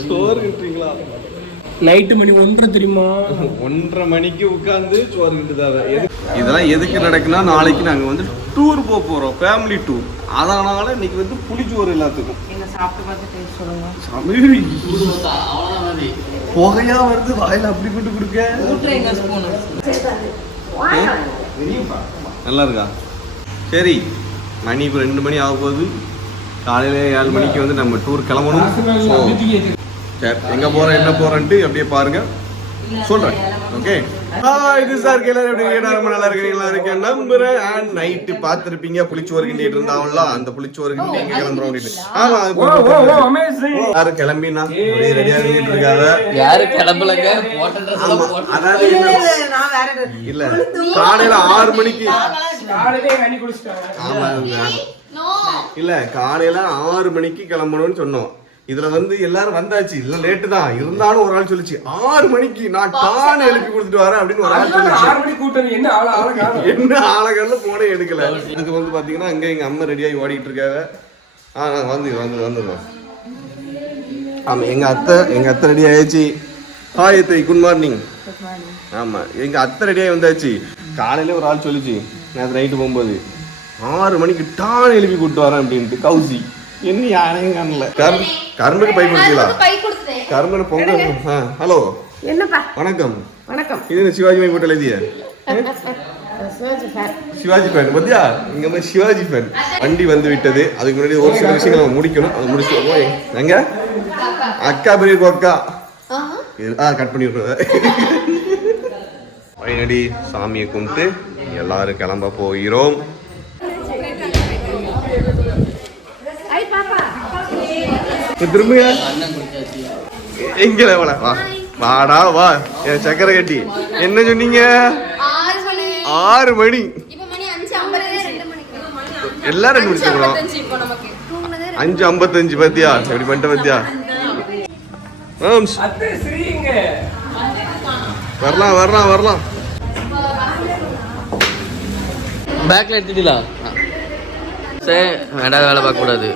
Store கிட்டுறீங்களா? Night மணி 1:30 தெரியுமா? 1:30 மணிக்கு உட்காந்து சோறு கிட்டுதாவே. இதெல்லாம் எதுக்கு நடக்குன்னா, நாளைக்கு நாங்கள் வந்து டூர் போக போகிறோம், ஃபேமிலி டூர். அதனால இன்னைக்கு வந்து புளிச்சோறு எல்லாத்துக்கும். புகையா வருது வாயில, அப்படி போட்டு கொடுக்க. நல்லா இருக்கா? சரி, மணி இப்போ 2 மணி ஆக போகுது. காலையில 7 மணிக்கு வந்து நம்ம டூர் கிளம்பணும். சரி, எங்க போறோம் என்ன போறோன்ட்டு அப்படியே பாருங்க, சொல்றேன். ஓகே, இது சார் கேள ரொம்ப நல்லா இருக்கீங்களா நம்புறேன். அண்ட் நைட்டு பார்த்துருப்பீங்க புளிச்சோறு கிண்டிட்டு இருந்தாங்கல்ல, அந்த புளிச்சோறு கிண்டி எங்க கிளம்புறோம் அப்படின்னு. ஆமா, யாரு கிளம்பினா ரெடியா இருந்துட்டு இருக்காங்க. யாரு கிளம்பலங்க? அதாவது இல்ல, காலையில 6 மணிக்கு. ஆமா இல்ல, காலையில 6 மணிக்கு கிளம்பணும்னு சொன்னோம். இதுல வந்து எல்லாரும் வந்தாச்சு, இல்ல லேட்டு தான் இருந்தாலும் ஒரு ஆள் சொல்லிச்சு 6 மணிக்கு நான் டான் எழுப்பி கொடுத்துட்டு வரேன் அப்படின்னு ஒரு ஆள் சொல்லிச்சு. 6 மணிக்கு கூட்டம் என்ன ஆளகல்ல போனே எடுக்கல. இதுக்கு வந்து பாத்தீங்கன்னா அங்க எங்க அம்மா ரெடியாகி ஓடிட்டு இருக்காங்க. வந்துடுறோம். ஆமா, எங்க அத்தை ரெடி ஆயிடுச்சு. ஹாய் அத்தை, குட் மார்னிங். ஆமா, எங்க அத்தை ரெடியாகி வந்தாச்சு. காலையில ஒரு ஆள் சொல்லிச்சு நேற்று நைட்டு போகும்போது 6 மணிக்கு டான் எழுப்பி கூப்பிட்டு வரேன் அப்படின்ட்டு. கௌசி என்ன யாரையும் காணல. கரும்புக்கு பை கொடுத்தீங்களா? கரும்பு பொங்கல். ஹலோ, என்னப்பா? வணக்கம். வணக்கம். இது சிவாஜி மை போட்டு எழுதிய சிவாஜி ஃபேன் பத்தியா? இங்க சிவாஜி ஃபேன். வண்டி வந்து விட்டது. அதுக்கு முன்னாடி ஒரு சில விஷயங்கள் நம்ம முடிக்கணும். அதை முடிச்சு எங்க அக்கா பெரிய அக்கா கட் பண்ணி விட்டுருவேன். ஃபைனலி சாமியை கும்பிட்டு எல்லாரும் கிளம்ப போகிறோம். திரும்பியா எங்கல வா வாடா வா, என் சக்கரை கட்டி. என்ன சொன்னீங்க? 6 மணி. எல்லாரும் 5:55. பத்தியா எப்படி பண்ணிட்ட பத்தியா? வரலாம். பேக்ல எடுத்துட்டீங்களா? சரி, வேண்டாம், வேலை பார்க்க கூடாது.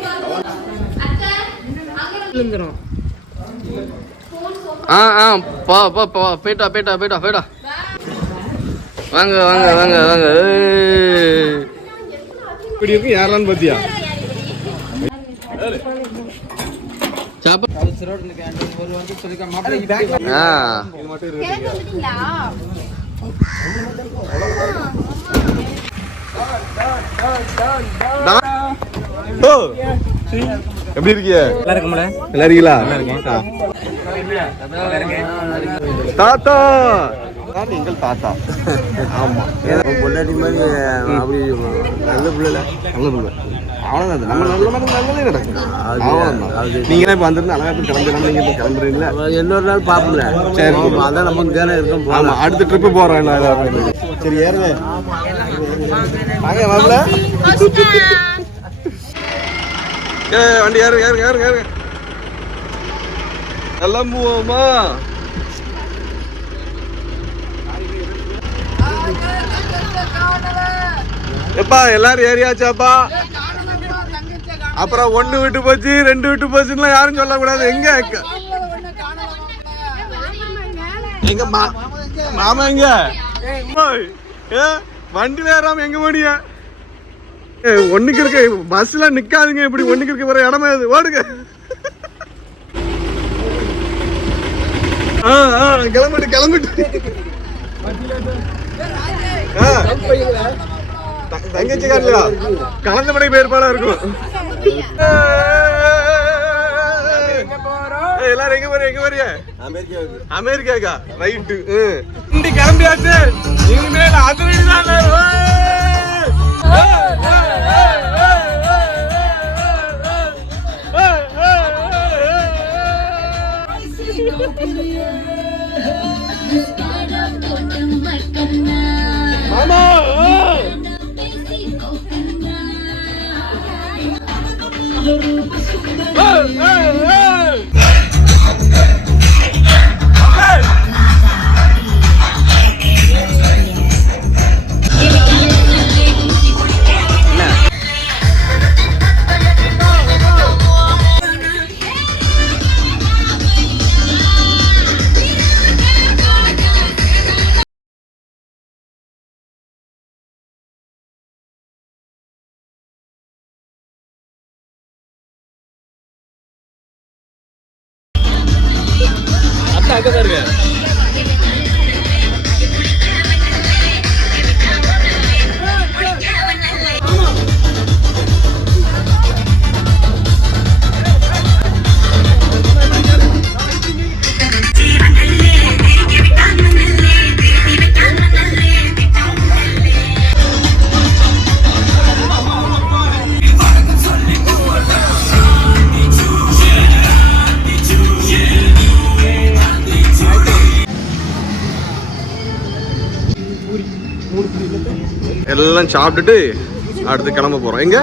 போயிட்டா. வாங்க. இப்படி இருக்கு யாரெல்லாம் பத்தியா? எப்படி இருக்கீங்க? நல்லா இருக்கீங்களா? தாத்தா எங்கள் தாத்தா. ஆமா, பொண்டாட்டி மாதிரி அப்படி நல்ல பிள்ளை. அவ்வளோதான், நம்ம நல்லதே நடக்கும். அவ்வளோதான். நீங்க இப்போ வந்துருந்து அழகா கிளம்புறீங்க. நீங்க இப்போ கிளம்புறீங்களா? இன்னொரு நாள் பார்ப்பல. சரி, அதான் நமக்கு தானே இருக்கும். ஆமா, அடுத்த ட்ரிப்பு போறோம். சரி, ஏறுங்க. வாங்க வரல. வண்டி ஏறுங்க. கிளம்புவோமா? எப்பா எல்லாரும் ஏறியாச்சாப்பா? அப்புறம் 1 விட்டு போச்சு 2 விட்டு போச்சுன்னா யாரும் சொல்லக்கூடாது. எங்க மாமா எங்க? வண்டியில ஏறாம எங்க போனீங்க? ஒண்ணுக்கு இருக்க பஸ்ல நிக்காதுங்க. இப்படி ஒண்ணுக்கு இருக்க வர இடமா இது. ஓடுங்க. கிளம்பிட்டு தங்கச்சி கார்லையா கலந்த மணி பேர்பாடா இருக்கும். எல்லாரும் எங்க போறீங்க? அமெரிக்காக்கா? ரைட்டு. இண்டி கிளம்பியாச்சு. இனிமேல் அதுதான். மாமா தாத்தா அங்க பாருங்க. எல்லாம் சாப்பிட்டுட்டு அடுத்து கிளம்ப போறோம். எங்க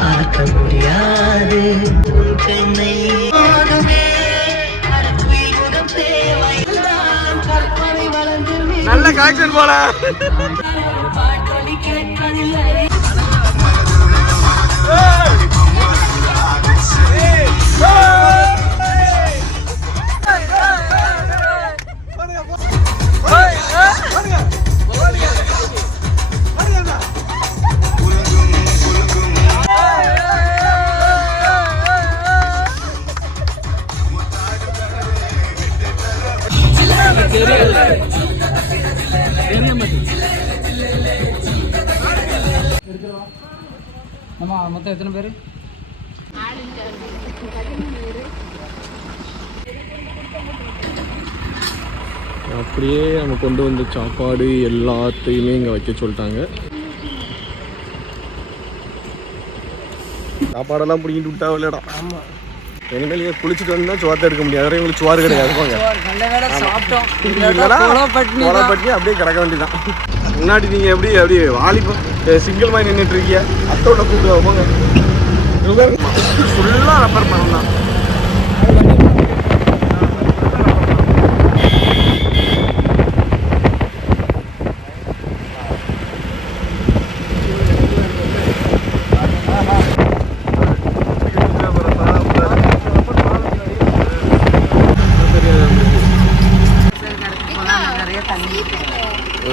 பார்க்க முடியாது நல்ல கலெக்ஷன் போல. மொத்தம் எத்தனை பேர்? அப்படியே நம்ம கொண்டு வந்த சாப்பாடு எல்லாத்தையுமே இங்கே வைக்க சொல்லிட்டாங்க. சாப்பாடெல்லாம் பிடிக்கிட்டு விட்டா விளையாடா. ஆமாம், இனிமேல் நீங்கள் குளிச்சுட்டு வந்தால் சோத்தை எடுக்க முடியாது. அதே உங்களுக்கு சோறு கிடையாது. பட்டி அப்படியே கிடக்க வேண்டியதான். முன்னாடி நீங்கள் எப்படி அப்படியே வாலிபம் சிங்கிள் மாதிரி நின்றுட்டு இருக்கீங்க. அத்தோட கூப்பிட்டு போங்க. ஃபுல்லாக ரப்பர் பணம் தான்.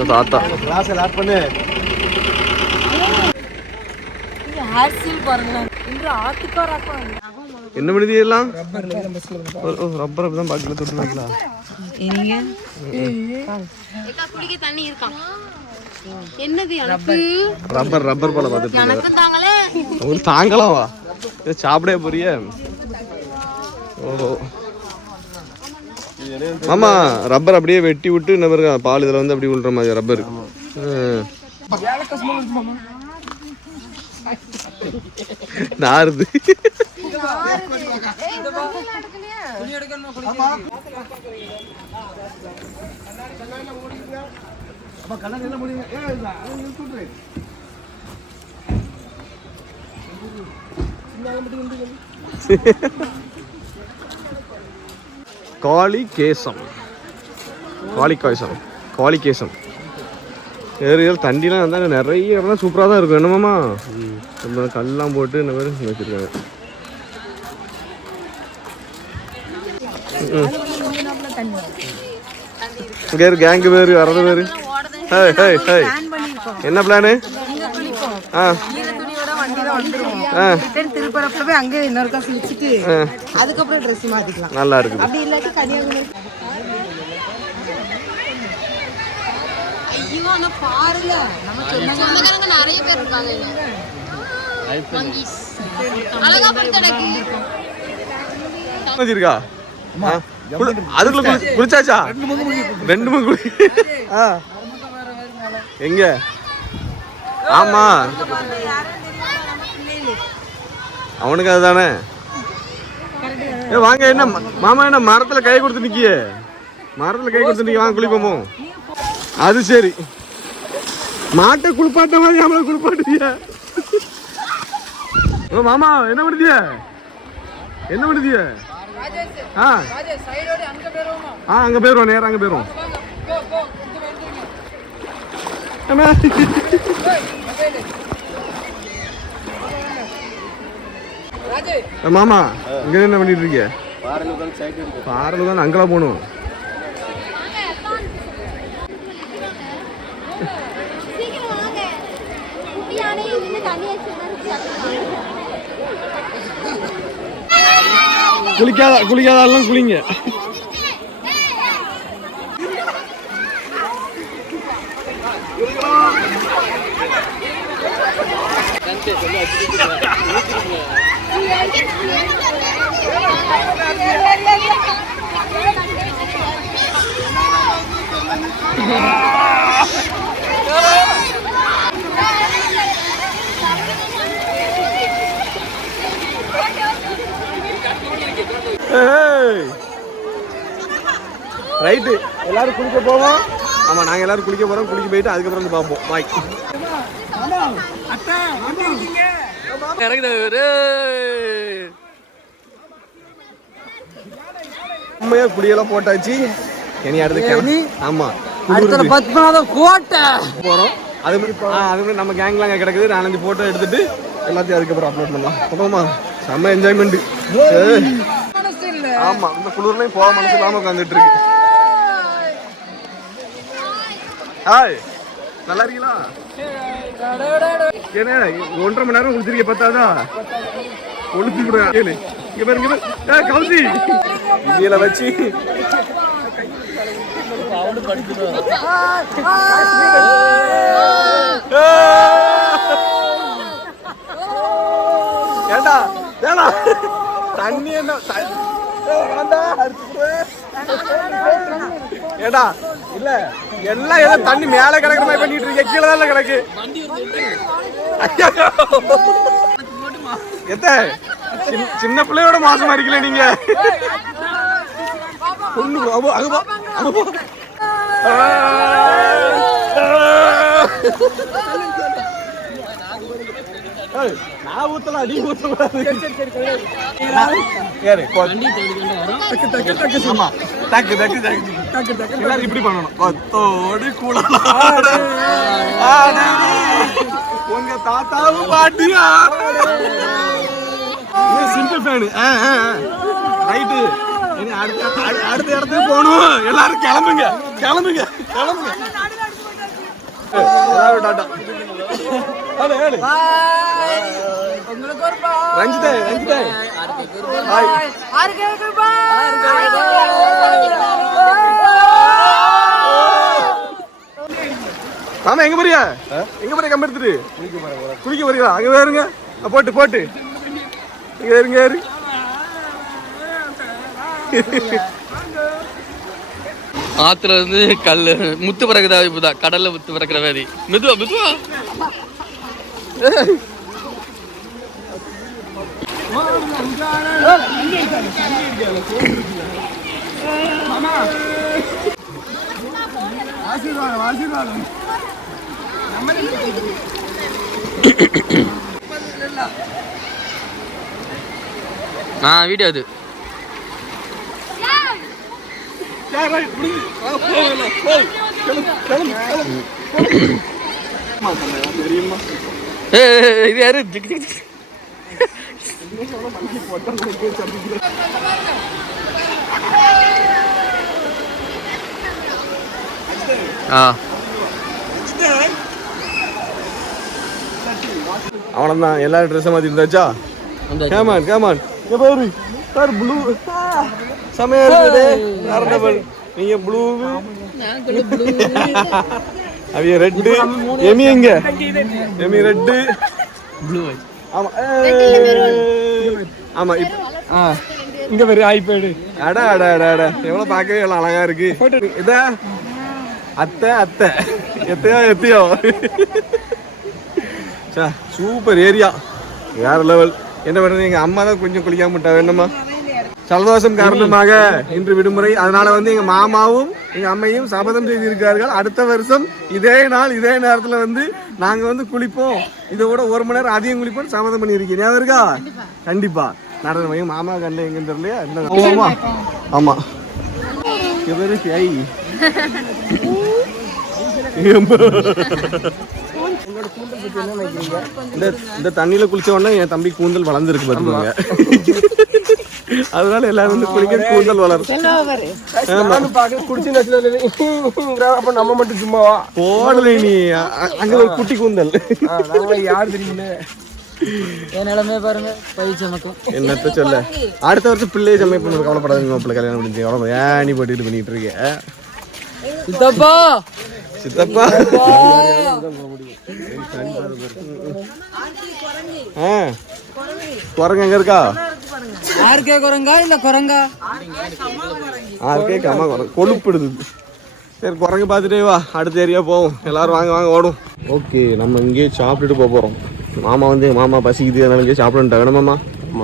தாத்தா கிளாஸ் லாக் பண்ணு. என்ன பண்ணுது எல்லாம்? ரப்பர் அப்படிதான் பாக்கல தொட்டுனாங்களா? ரப்பர் ரப்பர் போல பார்த்துட்டு ஒரு தாங்கலாவா சாப்பிடவே போறிய? ஓஹோ ஆமா, ரப்பர் அப்படியே வெட்டி விட்டு என்ன பாருங்க பால் இதில் வந்து அப்படி விழுற மாதிரி ரப்பர். நாருது காளிகேசம் ஏரியல் தண்டிலாம் இருந்தால் நிறைய இடம்லாம் சூப்பராக தான் இருக்கும். என்னமாம்மா நம்ம கல்லாம் போட்டு இந்த மாதிரி வச்சுருக்காங்க. இங்கே இருக்கு கேங்கு பேர் வரது பேர். என்ன பிளானு? நல்லா இருக்கு. அதுக்குள்ள குளிச்சாச்சா? 2 மணி எங்க? ஆமா அவனுக்கு அதுதானே. வாங்க. என்ன மாமா என்ன மரத்துல கை கொடுத்து நிக்கியே? மரத்துல கை கொடுத்து நிக்க. வாங்க குளிப்போமோ? அது சரி, மாட்டை குளிப்பாட்ட மாதிரி நம்மள குளிப்பாட்டுவிய. மாமா என்ன பண்ணுதிய? என்ன பண்ணுதிய? அங்க போயிருவோம். நேரம் அங்க போயிருவோம். மாமா இங்க என்ன பண்ணிட்டு இருக்கீங்க? பாறையில தான் அங்கெல்லாம் போகணும். குளிக்காதாலும் குளிங்க. ரைட்டு, எல்லாரும் குளிக்க போவோம். ஆமா, நாங்க எல்லாரும் குளிக்க போறோம். குளிக்க போயிட்டு அதுக்கப்புறம் வந்து பார்ப்போம். பாய். உண்மையா குடியெல்லாம் போட்டாச்சு. இனி அடுத்து ஆமா கோட்டை போறோம். அது மாதிரி நம்ம கேங்லாம் அங்கே கிடக்குது. 4-5 போட்டோ எடுத்துட்டு எல்லாத்தையும் அதுக்கப்புறம் அப்லோட் பண்ணலாம். போமா, செம்ம என்ஜாய்மெண்ட். ஆமா, இந்த குளிர்லையும் போக மனசு இல்லாம உட்காந்துட்டு இருக்கு. ஹாய், நல்லா இருக்கீங்களா? ஏன்னா 1.5 மணி நேரம் குளிச்சிருக்க பார்த்தாதா ஒழுத்து கூட. இங்க பாருங்க, கவுசி இதில வச்சு ஏண்டா ஏடா தண்ணி என்ன ஏடா இல்ல எல்லாம் ஏதோ தண்ணி மேல கிடக்குற மாதிரி பண்ணிட்டு இருக்க. கீழே தான் கிடக்கு. எத்த சின்ன பிள்ளையோட மாசமா இருக்கல நீங்க. நான் ஊத்தலாம், நீ ஊத்தக்கூடாது. இப்படி பண்ணணும். கொத்தோடு கூடாது உங்க தாத்தாவும் பாட்டியா சிம்பிள் ஃபேனு. ரைட்டு, அடுத்த இடத்துக்கு போகணும். எல்லாரும் கிளம்புங்க கிளம்புங்க கிளம்புங்க. எல்லாரும் டாட்டா. ரஞ்சிதே ரஞ்சிதே ஆமா, எங்க போறியா? எங்க போறியா? கம்பு எடுத்துட்டு குளிக்க போறீங்களா? அங்க வேறுங்க, போட்டு போட்டு இங்க இருங்க. ஏறு ஆத்துல இருந்து கல்லு முத்து பறக்குதா? இப்பதான் கடல்ல முத்து பறக்கிற மாதிரி. மெதுவா மெதுவா. வீடியோ அது. இது யாரு? அவ்வளோதான், எல்லாரும் ட்ரெஸ்ஸை மாற்றி இருந்தாச்சா? கேமான் கேமான் பாரு சார், ப்ளூ செமையா இருக்குது. நீங்க ப்ளூ, அவிய ரெட்டு, எமி எங்க? Amy red, blue. ஆமா ஆமா. இங்க பாரு ஐபேடு. அடா அடா அடா அடா, எவ்வளவு பார்க்கவே எவ்வளவு அழகா இருக்கு. இதா அத்தை அத்தை எத்தையோ எத்தையோ. சூப்பர் ஏரியா, வேற லெவல். என்ன பண்றது, எங்க அம்மா தான் கொஞ்சம் குளிக்காம விட்டா. வேணுமா, சலதோஷம் காரணமாக இன்று விடுமுறை. அதனால வந்து எங்க மாமாவும் எங்க அம்மையும் சபதம் செய்திருக்கார்கள். அடுத்த வருஷம் இதே நாள் இதே நேரத்துல வந்து நாங்க வந்து குளிப்போம். இதை விட 1 மணி நேரம் அதிகம் குளிப்போம் சபதம் பண்ணியிருக்கேன். ஞாபகம் இருக்கா? கண்டிப்பா நடன மையம். மாமா கண்ட எங்கன்னு தெரியலையா? ஆமா ஆமா. இந்த தண்ணியில குளிச்ச உடனே என் தம்பி கூந்தல் வளர்ந்துருக்கு பாத்துக்கோங்க. அதனால எல்லாரும் வந்து குளிக்க கூந்தல் வளரும். நம்ம மட்டும் சும்மாவா போடல நீ அங்க ஒரு குட்டி கூந்தல். யார் தெரியுங்களே என் நிலைமையை பாருங்க, பயிர் சமைக்கும். என்னத்த சொல்ல, அடுத்த வருஷம் பிள்ளையை சமைப்பணும், கவலைப்படாதீங்க. மாப்பிள்ளை கல்யாணம் முடிஞ்சு கவலைப்பட ஏன் நீ போட்டு இது பண்ணிட்டு இருக்க? சித்தப்பா சித்தப்பா குரங்கு எங்க இருக்கா? ஆர்கே குரங்கா இல்ல குரங்கா? ஆர்கே கம்மா குரங்கு கொழுப்பிடுது. சரி குரங்கு பார்த்துட்டே வா, அடுத்த ஏரியா போவோம். எல்லாரும் வாங்க வாங்க ஓடும். ஓகே, நம்ம இங்கேயே சாப்பிட்டுட்டு போக போகிறோம். மாமா வந்து மாமா பசிக்குது, அதனால இங்கே சாப்பிடணுட்டாங்க. மாமா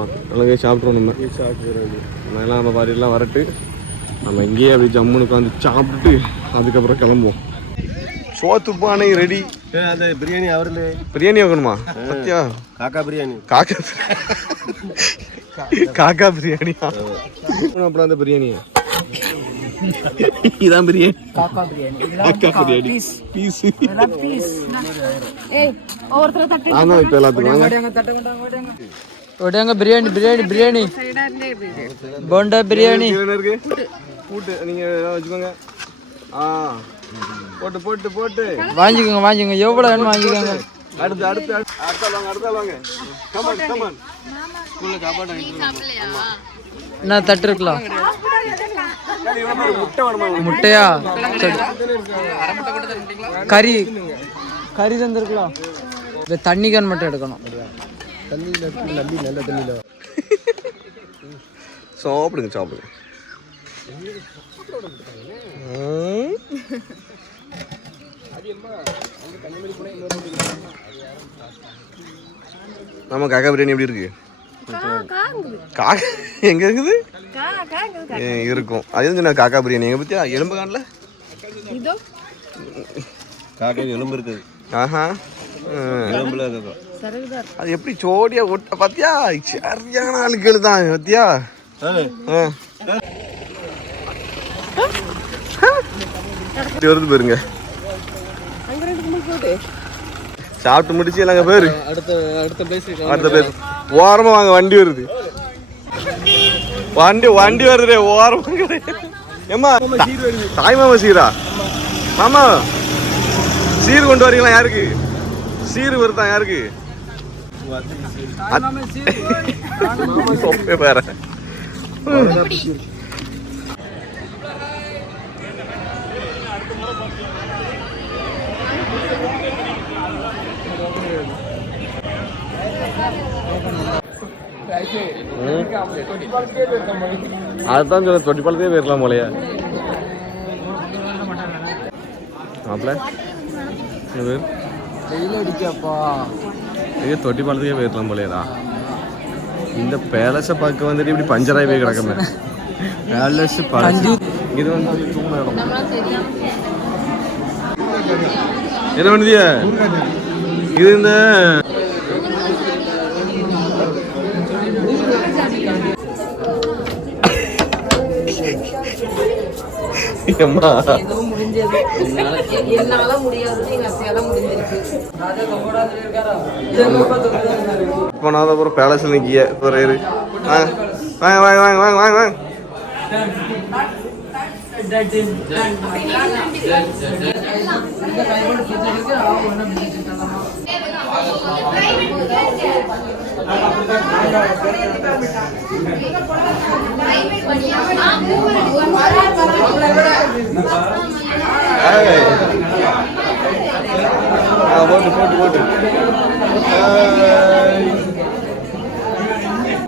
அதனால இங்கே சாப்பிட்றோம். நம்ம எல்லாம் நம்ம பாட்டிலாம் வரட்டு, நம்ம இங்கேயே அப்படி ஜம்முன்னு உட்காந்து சாப்பிட்டுட்டு அதுக்கப்புறம் கிளம்புவோம். சோத்து பானை ரெடி. அந்த பிரியாணி அவர்ல பிரியாணி வைக்கணுமா? பத்தியா காக்கா பிரியாணி. காக்கா பிரியாணி. அப்புறம் அந்த பிரியாணி இதான் பிரியாணி. காக்கா பிரியாணி. காக்கா பிரியாணி பீஸ். ஏய் ஒவ்வொருத்தர தட்டு. ஆமா, இப்போ எல்லாத்துக்கும் வாங்க. ஓடியாங்க. பிரியாணி பிரியாணி பிரியாணி போண்டா பிரியாணி இருக்கு. கூட்டு நீங்க வச்சுக்கோங்க. போட்டு போட்டு போட்டு வாங்கிக்கோங்க வாங்கிக்கோங்க, எவ்வளோ வேணும் வாங்கிக்கோங்க. அடுத்து அடுத்து அடுத்த வாங்க. Come on come on. ஸ்கூல்ல சாப்பாடு என்ன தட்டு இருக்கலாம்? முட்டை வேணுமா? முட்டையா? சரி. கறி கறி தந்துருக்கலாம். தண்ணி கேன் மட்டும் எடுக்கணும். சாப்பிடுங்க சாப்பிடுங்க. நம்ம காக்கா பிரியாணி எப்படி இருக்கு? காக்கா எங்க இருக்குது? இருக்கும். அது சொன்ன காக்கா பிரியாணி எங்க பத்தியா? எலும்பு காணல. காக்கா எலும்பு இருக்குது. ஆஹா, எலும்புல இருக்கும். அது எப்படி சோடியா ஒட்ட பாத்தியா? சரியான ஆளுக்கு தான் பத்தியா? வருது பாருங்க. சாப்பிட்டு முடிச்சு எல்லாங்க பேரு அடுத்த பேர் ஓரமா வாங்க. வண்டி வருது, வண்டி வருது ஓரமா. ஏமா தாய் மாமா சீரா? மாமா சீர் கொண்டு வரீங்களா? யாருக்கு சீர் வருதான்? யாருக்கு? வேற அதுதான் சொல்ல, தொட்டி பாலத்தையே போயிருக்கலாம் போலையா? மாப்பிள்ள இது தொட்டி பாலத்தையே போயிருக்கலாம் போலையதா? இந்த பேலஸை பார்க்க வந்துட்டு இப்படி பஞ்சராய் போய் கிடக்குமே. பேலஸ் இது வந்து தூங்க இடம். என்ன பண்ணுதிய? இது இந்த போனாதான் பேலஸ்ல நிக்கிய வாங்க வாங்க வாங்க வாங்க வாங்க வாங்க. போட்டு போட்டு போட்டு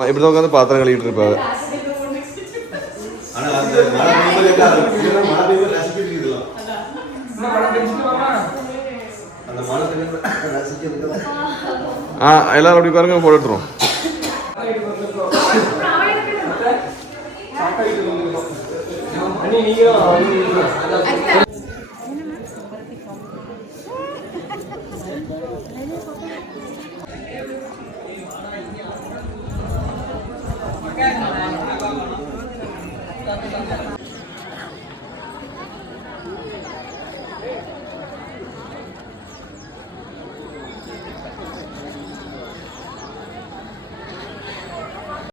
இப்படிதான் உட்காந்து பாத்திரம் கழுவிட்டு இருப்பாங்க. எல்லாரும் அப்படி பாருங்க, போட்டுருவோம்.